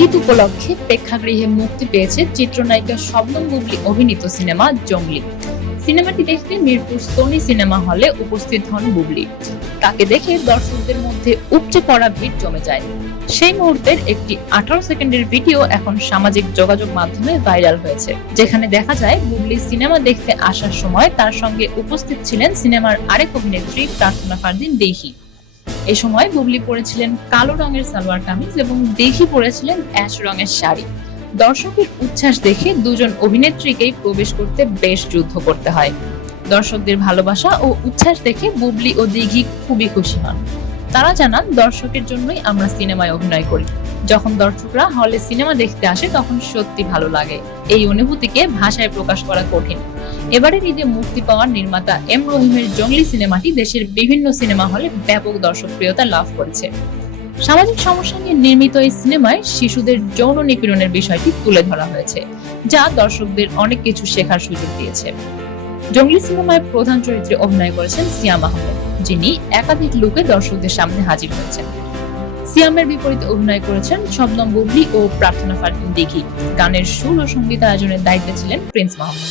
ঈদ উপলক্ষে প্রেক্ষাগৃহে মুক্তি পেয়েছে চিত্রনায়িকা শবনম বুবলী অভিনীত সিনেমা জংলি। সিনেমাটি দেখতে মিরপুর সোনি সিনেমা হলে উপস্থিত হন বুবলী। তাকে দেখে দর্শকদের মধ্যে উপচে পড়া ভিড় জমে যায়। সেই মুহূর্তের একটি 18 সেকেন্ডের ভিডিও এখন সামাজিক যোগাযোগ মাধ্যমে ভাইরাল হয়েছে, যেখানে দেখা যায় বুবলী সিনেমা দেখতে আসার সময় তার সঙ্গে উপস্থিত ছিলেন সিনেমার আরেক অভিনেত্রী প্রার্থনা ফারদিন দেহি। এ সময় বুবলী পরেছিলেন কালো রঙের সালোয়ার কামিজ এবং দেহি পরেছিলেন অ্যাশ রঙের শাড়ি। দর্শকের উচ্ছ্বাস দেখে দুজন অভিনেত্রীকেই প্রবেশ করতে বেশ যুদ্ধ করতে হয়। দর্শকদের ভালোবাসা ও উচ্ছ্বাস দেখে বুবলী ও দিঘি খুবই খুশি হন। তারা জানান, দর্শকের জন্যই আমরা সিনেমায় অভিনয় করি। যখন দর্শকরা হলে সিনেমা দেখতে আসে তখন সত্যি ভালো লাগে। এই অনুভূতিকে ভাষায় প্রকাশ করা কঠিন। এবারের ঈদে মুক্তি পাওয়া নির্মাতা এম রহিমের জংলি সিনেমাটি দেশের বিভিন্ন সিনেমা হলে ব্যাপক দর্শকপ্রিয়তা লাভ করেছে। সামাজিক সমস্যা নিয়ে নির্মিত এই সিনেমায় শিশুদের যৌন নিপীড়নের বিষয়টি তুলে ধরা হয়েছে, যা দর্শকদের অনেক কিছু শেখার সুযোগ দিয়েছে। জংলি সিনেমায় প্রধান চরিত্রে অভিনয় করেছেন সিয়াম আহমেদ, যিনি একাধিক লুকে দর্শকদের সামনে হাজির হয়েছেন। সিয়ামের বিপরীতে অভিনয় করেছেন শবনম বুবলী ও প্রার্থনা ফারদিন দিঘি। গানের সুর ও সঙ্গীতায়োজনের দায়িত্বে ছিলেন প্রিন্স মাহমুদ।